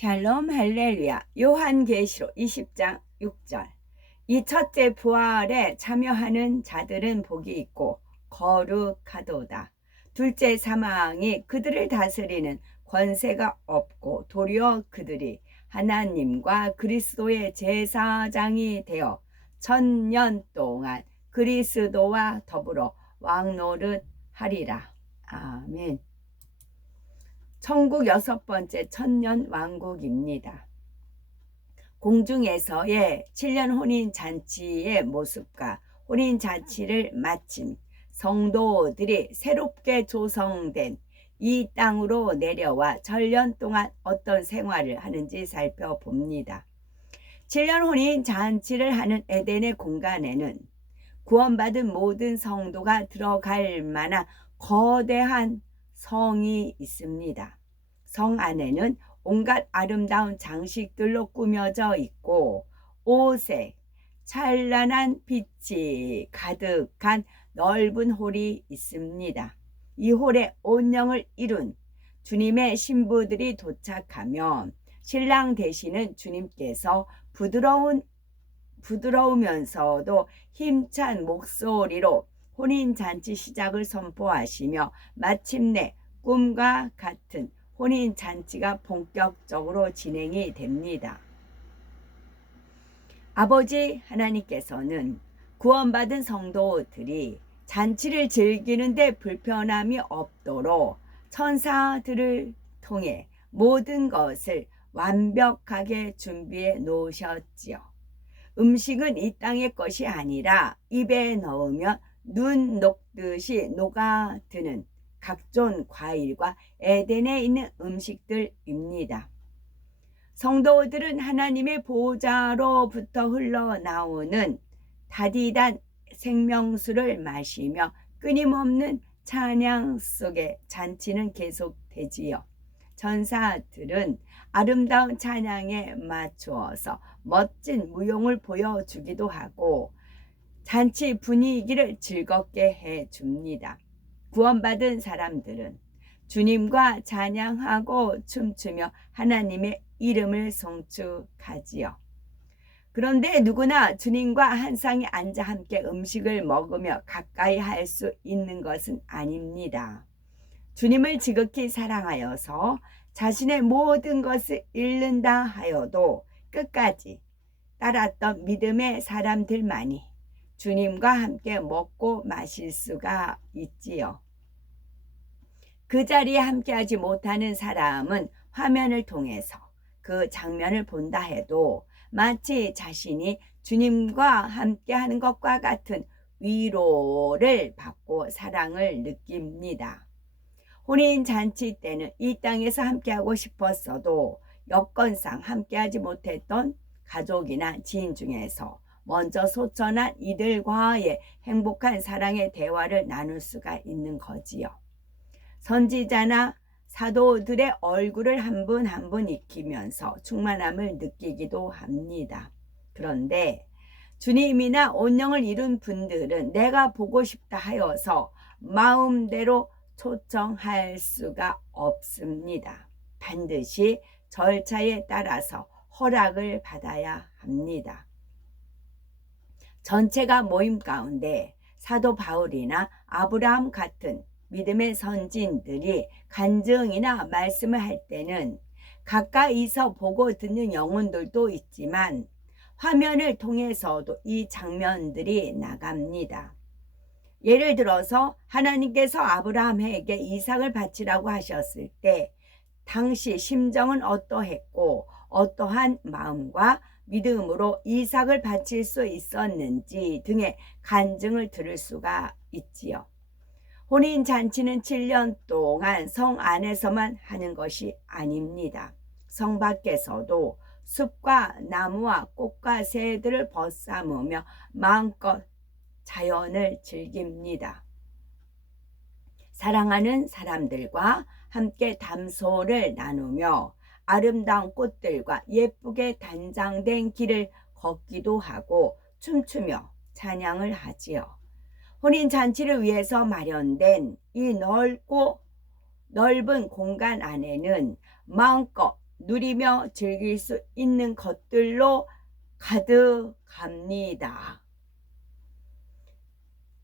샬롬 할렐루야. 요한계시록 20장 6절. 이 첫째 부활에 참여하는 자들은 복이 있고 거룩하도다. 둘째 사망이 그들을 다스리는 권세가 없고 도리어 그들이 하나님과 그리스도의 제사장이 되어 1000년 동안 그리스도와 더불어 왕노릇하리라. 아멘. 천국 6번째 천년 왕국입니다. 공중에서의 7년 혼인잔치의 모습과 혼인잔치를 마친 성도들이 새롭게 조성된 이 땅으로 내려와 전년 동안 어떤 생활을 하는지 살펴봅니다. 7년 혼인잔치를 하는 에덴의 공간에는 구원받은 모든 성도가 들어갈 만한 거대한 성이 있습니다. 성 안에는 온갖 아름다운 장식들로 꾸며져 있고 오색, 찬란한 빛이 가득한 넓은 홀이 있습니다. 이 홀에 온영을 이룬 주님의 신부들이 도착하면 신랑 되시는 주님께서 부드러우면서도 힘찬 목소리로 혼인잔치 시작을 선포하시며 마침내 꿈과 같은 혼인잔치가 본격적으로 진행이 됩니다. 아버지 하나님께서는 구원받은 성도들이 잔치를 즐기는데 불편함이 없도록 천사들을 통해 모든 것을 완벽하게 준비해 놓으셨지요. 음식은 이 땅의 것이 아니라 입에 넣으면 눈 녹듯이 녹아드는 각종 과일과 에덴에 있는 음식들입니다. 성도들은 하나님의 보호자로부터 흘러나오는 다디단 생명수를 마시며 끊임없는 찬양 속에 잔치는 계속되지요. 천사들은 아름다운 찬양에 맞추어서 멋진 무용을 보여주기도 하고 잔치 분위기를 즐겁게 해줍니다. 구원받은 사람들은 주님과 찬양하고 춤추며 하나님의 이름을 송축하지요. 그런데 누구나 주님과 한 상에 앉아 함께 음식을 먹으며 가까이 할 수 있는 것은 아닙니다. 주님을 지극히 사랑하여서 자신의 모든 것을 잃는다 하여도 끝까지 따랐던 믿음의 사람들만이 주님과 함께 먹고 마실 수가 있지요. 그 자리에 함께하지 못하는 사람은 화면을 통해서 그 장면을 본다 해도 마치 자신이 주님과 함께하는 것과 같은 위로를 받고 사랑을 느낍니다. 혼인잔치 때는 이 땅에서 함께하고 싶었어도 여건상 함께하지 못했던 가족이나 지인 중에서 먼저 소천한 이들과의 행복한 사랑의 대화를 나눌 수가 있는 거지요. 선지자나 사도들의 얼굴을 한 분 한 분 익히면서 충만함을 느끼기도 합니다. 그런데 주님이나 온영을 이룬 분들은 내가 보고 싶다 하여서 마음대로 초청할 수가 없습니다. 반드시 절차에 따라서 허락을 받아야 합니다. 전체가 모임 가운데 사도 바울이나 아브라함 같은 믿음의 선진들이 간증이나 말씀을 할 때는 가까이서 보고 듣는 영혼들도 있지만 화면을 통해서도 이 장면들이 나갑니다. 예를 들어서 하나님께서 아브라함에게 이삭을 바치라고 하셨을 때 당시 심정은 어떠했고 어떠한 마음과 믿음으로 이삭을 바칠 수 있었는지 등의 간증을 들을 수가 있지요. 혼인잔치는 7년 동안 성 안에서만 하는 것이 아닙니다. 성 밖에서도 숲과 나무와 꽃과 새들을 벗삼으며 마음껏 자연을 즐깁니다. 사랑하는 사람들과 함께 담소를 나누며 아름다운 꽃들과 예쁘게 단장된 길을 걷기도 하고 춤추며 찬양을 하지요. 혼인잔치를 위해서 마련된 이 넓고 넓은 공간 안에는 마음껏 누리며 즐길 수 있는 것들로 가득합니다.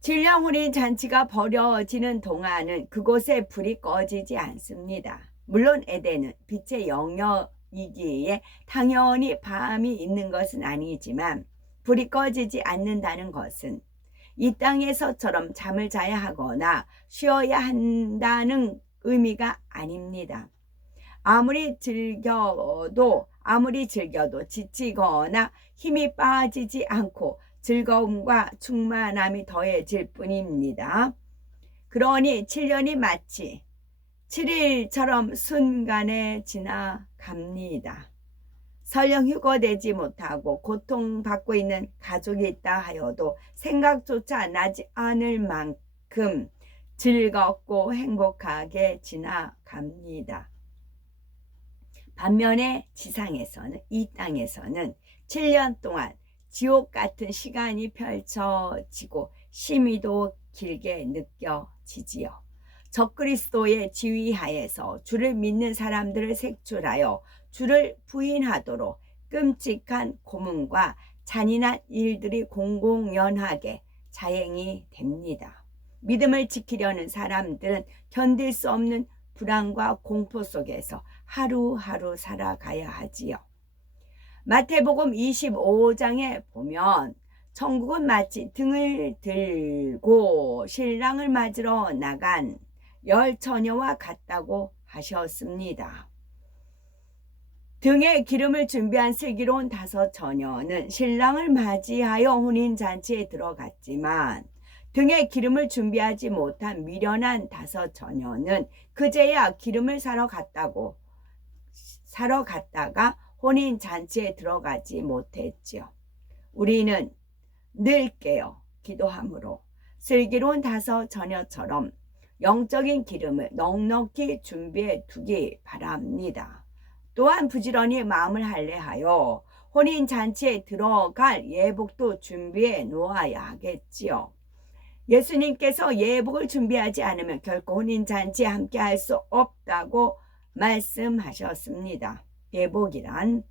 진령혼인 잔치가 벌어지는 동안은 그곳에 불이 꺼지지 않습니다. 물론 에덴은 빛의 영역이기에 당연히 밤이 있는 것은 아니지만 불이 꺼지지 않는다는 것은 이 땅에서처럼 잠을 자야 하거나 쉬어야 한다는 의미가 아닙니다. 아무리 즐겨도 지치거나 힘이 빠지지 않고 즐거움과 충만함이 더해질 뿐입니다. 그러니 7년이 마치 7일처럼 순간에 지나갑니다. 설령 휴거되지 못하고 고통받고 있는 가족이 있다 하여도 생각조차 나지 않을 만큼 즐겁고 행복하게 지나갑니다. 반면에 지상에서는, 이 땅에서는 7년 동안 지옥 같은 시간이 펼쳐지고 심히도 길게 느껴지지요. 적그리스도의 지휘하에서 주를 믿는 사람들을 색출하여 주를 부인하도록 끔찍한 고문과 잔인한 일들이 공공연하게 자행이 됩니다. 믿음을 지키려는 사람들은 견딜 수 없는 불안과 공포 속에서 하루하루 살아가야 하지요. 마태복음 25장에 보면 천국은 마치 등을 들고 신랑을 맞으러 나간 10처녀와 같다고 하셨습니다. 등에 기름을 준비한 슬기로운 5처녀는 신랑을 맞이하여 혼인잔치에 들어갔지만 등에 기름을 준비하지 못한 미련한 5처녀는 그제야 기름을 사러 갔다가 혼인잔치에 들어가지 못했지요. 우리는 늘 깨어 기도함으로 슬기로운 5처녀처럼 영적인 기름을 넉넉히 준비해 두기 바랍니다. 또한 부지런히 마음을 할례하여 혼인잔치에 들어갈 예복도 준비해 놓아야 하겠지요. 예수님께서 예복을 준비하지 않으면 결코 혼인잔치에 함께 할 수 없다고 말씀하셨습니다. 예복이란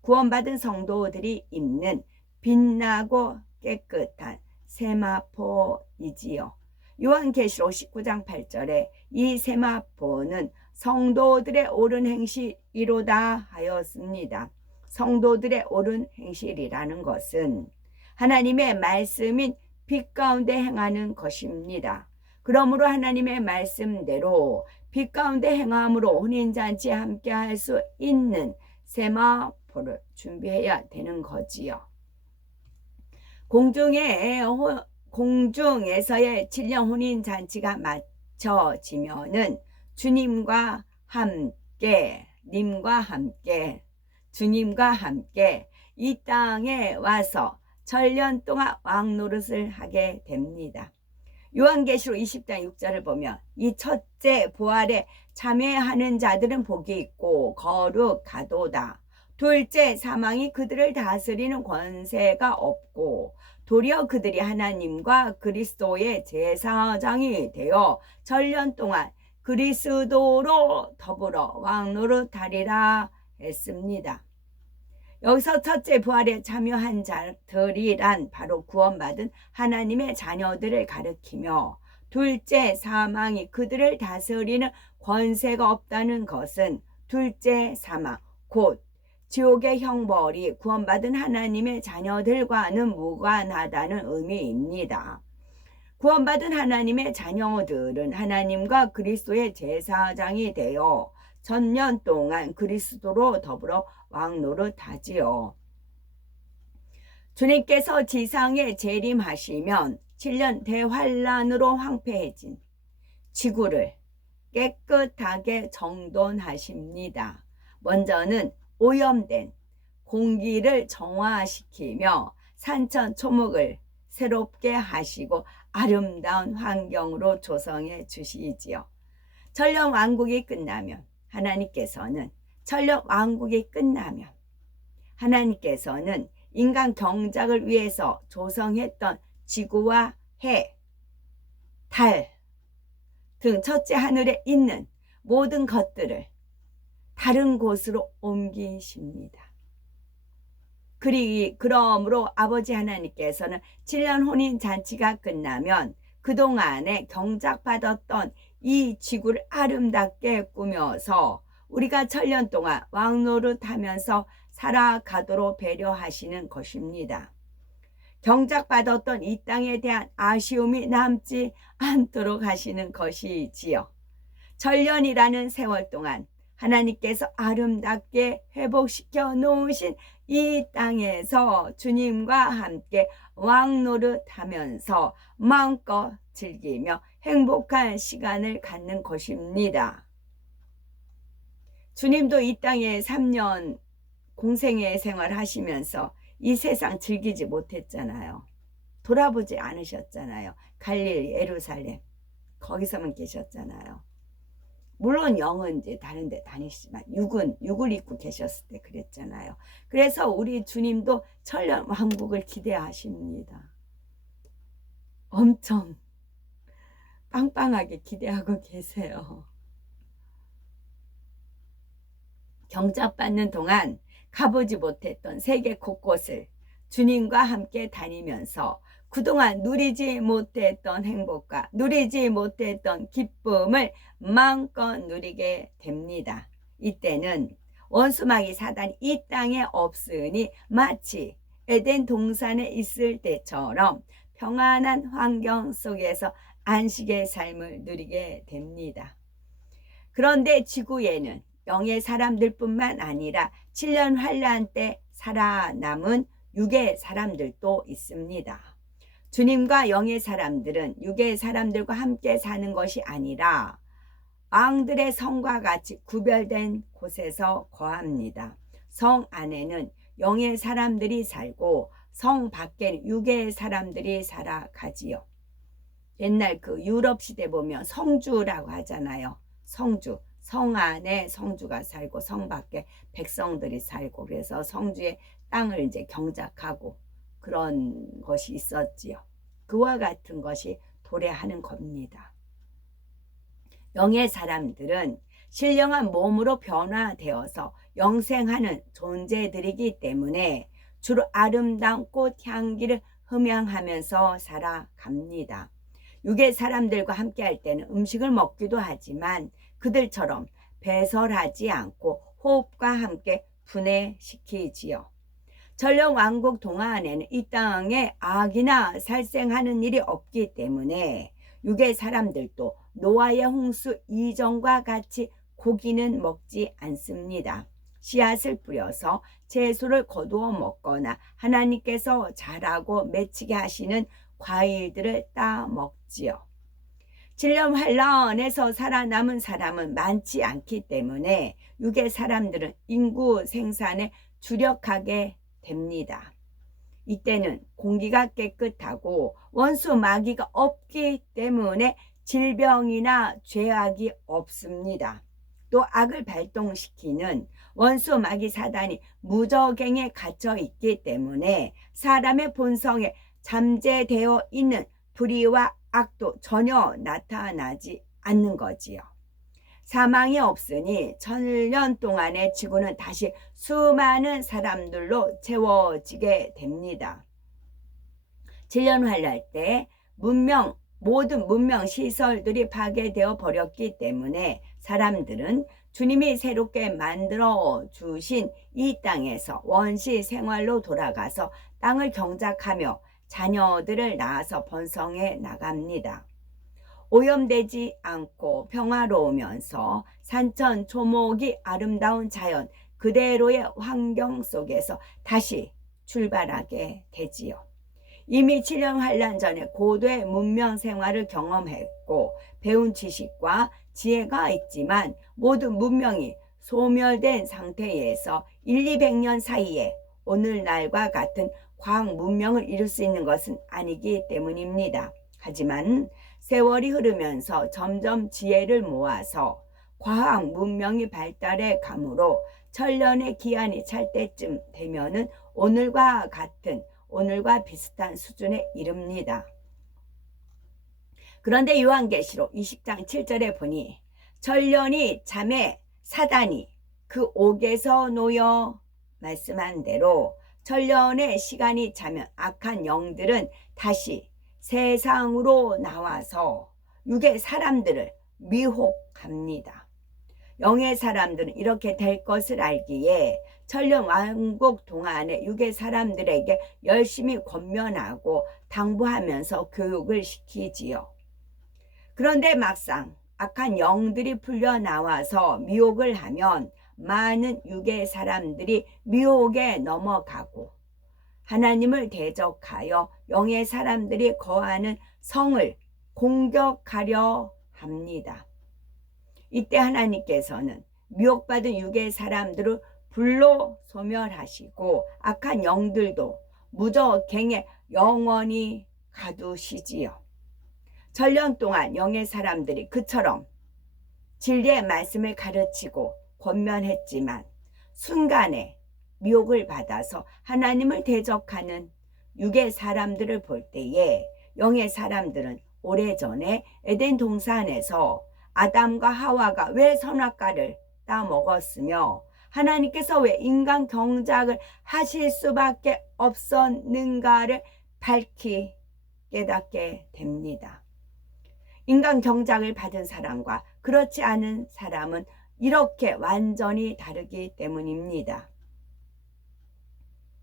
구원받은 성도들이 입는 빛나고 깨끗한 세마포이지요. 요한계시록 19장 8절에 이 세마포는 성도들의 옳은 행실이로다 하였습니다. 성도들의 옳은 행실이라는 것은 하나님의 말씀인 빛 가운데 행하는 것입니다. 그러므로 하나님의 말씀대로 빛 가운데 행함으로 혼인잔치에 함께 할 수 있는 세마포를 준비해야 되는 거지요. 공중에서의 7년 혼인잔치가 마쳐지면은 주님과 함께 이 땅에 와서 천년 동안 왕노릇을 하게 됩니다. 요한계시록 20장 6절을 보면 이 첫째 부활에 참여하는 자들은 복이 있고 거룩하도다. 둘째 사망이 그들을 다스리는 권세가 없고 도리어 그들이 하나님과 그리스도의 제사장이 되어 천년 동안 그리스도로 더불어 왕노릇하리라 했습니다. 여기서 첫째 부활에 참여한 자들이란 바로 구원받은 하나님의 자녀들을 가리키며 둘째 사망이 그들을 다스리는 권세가 없다는 것은 둘째 사망 곧 지옥의 형벌이 구원받은 하나님의 자녀들과는 무관하다는 의미입니다. 구원받은 하나님의 자녀들은 하나님과 그리스도의 제사장이 되어 천년 동안 그리스도로 더불어 왕노릇하지요. 주님께서 지상에 재림하시면 7년 대환란으로 황폐해진 지구를 깨끗하게 정돈하십니다. 먼저는 오염된 공기를 정화시키며 산천초목을 새롭게 하시고 아름다운 환경으로 조성해 주시지요. 천년 왕국이 끝나면 하나님께서는 인간 경작을 위해서 조성했던 지구와 해, 달 등 첫째 하늘에 있는 모든 것들을 다른 곳으로 옮기십니다. 그러므로 아버지 하나님께서는 7년 혼인 잔치가 끝나면 그동안에 경작받았던 이 지구를 아름답게 꾸며서 우리가 천년 동안 왕노릇하면서 살아가도록 배려하시는 것입니다. 경작받았던 이 땅에 대한 아쉬움이 남지 않도록 하시는 것이지요. 천년이라는 세월 동안 하나님께서 아름답게 회복시켜 놓으신 이 땅에서 주님과 함께 왕노릇하면서 마음껏 즐기며 행복한 시간을 갖는 것입니다. 주님도 이 땅에 3년 공생애 생활하시면서 이 세상 즐기지 못했잖아요. 돌아보지 않으셨잖아요. 갈릴리, 예루살렘 거기서만 계셨잖아요. 물론 영은 이제 다른 데 다니시지만 육을 입고 계셨을 때 그랬잖아요. 그래서 우리 주님도 천년 왕국을 기대하십니다. 엄청 빵빵하게 기대하고 계세요. 경작받는 동안 가보지 못했던 세계 곳곳을 주님과 함께 다니면서 그동안 누리지 못했던 행복과 누리지 못했던 기쁨을 마음껏 누리게 됩니다. 이때는 원수마귀 사단이 이 땅에 없으니 마치 에덴 동산에 있을 때처럼 평안한 환경 속에서 안식의 삶을 누리게 됩니다. 그런데 지구에는 영의 사람들뿐만 아니라 7년 환란 때 살아남은 육의 사람들도 있습니다. 주님과 영의 사람들은 육의 사람들과 함께 사는 것이 아니라 왕들의 성과 같이 구별된 곳에서 거합니다. 성 안에는 영의 사람들이 살고 성 밖에는 육의 사람들이 살아가지요. 옛날 그 유럽 시대 보면 성주라고 하잖아요. 성주. 성 안에 성주가 살고 성 밖에 백성들이 살고 그래서 성주의 땅을 이제 경작하고 그런 것이 있었지요. 그와 같은 것이 도래하는 겁니다. 영의 사람들은 신령한 몸으로 변화되어서 영생하는 존재들이기 때문에 주로 아름다운 꽃 향기를 흠양하면서 살아갑니다. 육의 사람들과 함께 할 때는 음식을 먹기도 하지만 그들처럼 배설하지 않고 호흡과 함께 분해시키지요. 천년 왕국 동안에는 이 땅에 악이나 살생하는 일이 없기 때문에 육의 사람들도 노아의 홍수 이전과 같이 고기는 먹지 않습니다. 씨앗을 뿌려서 채소를 거두어 먹거나 하나님께서 자라고 맺히게 하시는 과일들을 따 먹지요. 7년 환란에서 살아남은 사람은 많지 않기 때문에 육의 사람들은 인구 생산에 주력하게 됩니다. 이때는 공기가 깨끗하고 원수 마귀가 없기 때문에 질병이나 죄악이 없습니다. 또 악을 발동시키는 원수 마귀 사단이 무저갱에 갇혀 있기 때문에 사람의 본성에 잠재되어 있는 불의와 악도 전혀 나타나지 않는 거지요. 사망이 없으니 천년 동안의 지구는 다시 수많은 사람들로 채워지게 됩니다. 7년 환란 때 모든 문명 시설들이 파괴되어 버렸기 때문에 사람들은 주님이 새롭게 만들어 주신 이 땅에서 원시 생활로 돌아가서 땅을 경작하며 자녀들을 낳아서 번성해 나갑니다. 오염되지 않고 평화로우면서 산천초목이 아름다운 자연 그대로의 환경 속에서 다시 출발하게 되지요. 이미 7년 환란 전에 고도의 문명 생활을 경험했고 배운 지식과 지혜가 있지만 모든 문명이 소멸된 상태에서 100~200년 사이에 오늘날과 같은 과학 문명을 이룰 수 있는 것은 아니기 때문입니다. 하지만 세월이 흐르면서 점점 지혜를 모아서 과학 문명이 발달해 가므로 천년의 기한이 찰 때쯤 되면은 오늘과 비슷한 수준에 이릅니다. 그런데 요한계시록 20장 7절에 보니 천년이 참에 사단이 그 옥에서 놓여 말씀한 대로 천년의 시간이 차면 악한 영들은 다시 세상으로 나와서 육의 사람들을 미혹합니다. 영의 사람들은 이렇게 될 것을 알기에 천년 왕국 동안에 육의 사람들에게 열심히 권면하고 당부하면서 교육을 시키지요. 그런데 막상 악한 영들이 풀려 나와서 미혹을 하면 많은 육의 사람들이 미혹에 넘어가고 하나님을 대적하여 영의 사람들이 거하는 성을 공격하려 합니다. 이때 하나님께서는 미혹받은 육의 사람들을 불로 소멸하시고 악한 영들도 무저갱에 영원히 가두시지요. 천년 동안 영의 사람들이 그처럼 진리의 말씀을 가르치고 권면했지만 순간에 미혹을 받아서 하나님을 대적하는 육의 사람들을 볼 때에 영의 사람들은 오래전에 에덴 동산에서 아담과 하와가 왜 선악과를 따먹었으며 하나님께서 왜 인간 경작을 하실 수밖에 없었는가를 밝히 깨닫게 됩니다. 인간 경작을 받은 사람과 그렇지 않은 사람은 이렇게 완전히 다르기 때문입니다.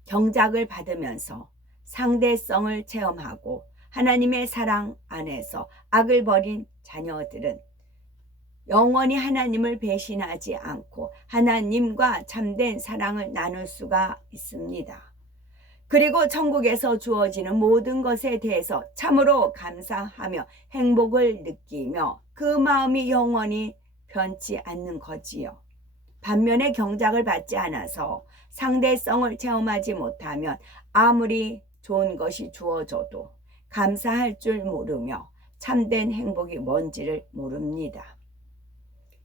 경작을 받으면서 상대성을 체험하고 하나님의 사랑 안에서 악을 버린 자녀들은 영원히 하나님을 배신하지 않고 하나님과 참된 사랑을 나눌 수가 있습니다. 그리고 천국에서 주어지는 모든 것에 대해서 참으로 감사하며 행복을 느끼며 그 마음이 영원히 변치 않는 거지요. 반면에 경작을 받지 않아서 상대성을 체험하지 못하면 아무리 좋은 것이 주어져도 감사할 줄 모르며 참된 행복이 뭔지를 모릅니다.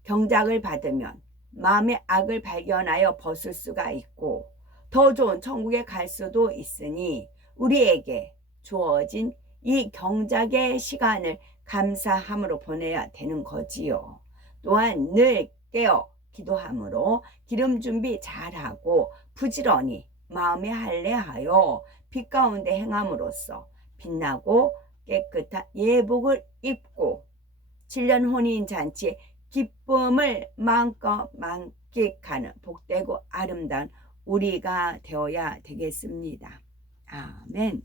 경작을 받으면 마음의 악을 발견하여 벗을 수가 있고 더 좋은 천국에 갈 수도 있으니 우리에게 주어진 이 경작의 시간을 감사함으로 보내야 되는 거지요. 또한 늘 깨어 기도함으로 기름 준비 잘하고 부지런히 마음에 할례하여 빛 가운데 행함으로써 빛나고 깨끗한 예복을 입고 7년 혼인잔치에 기쁨을 마음껏 만끽하는 복되고 아름다운 우리가 되어야 되겠습니다. 아멘.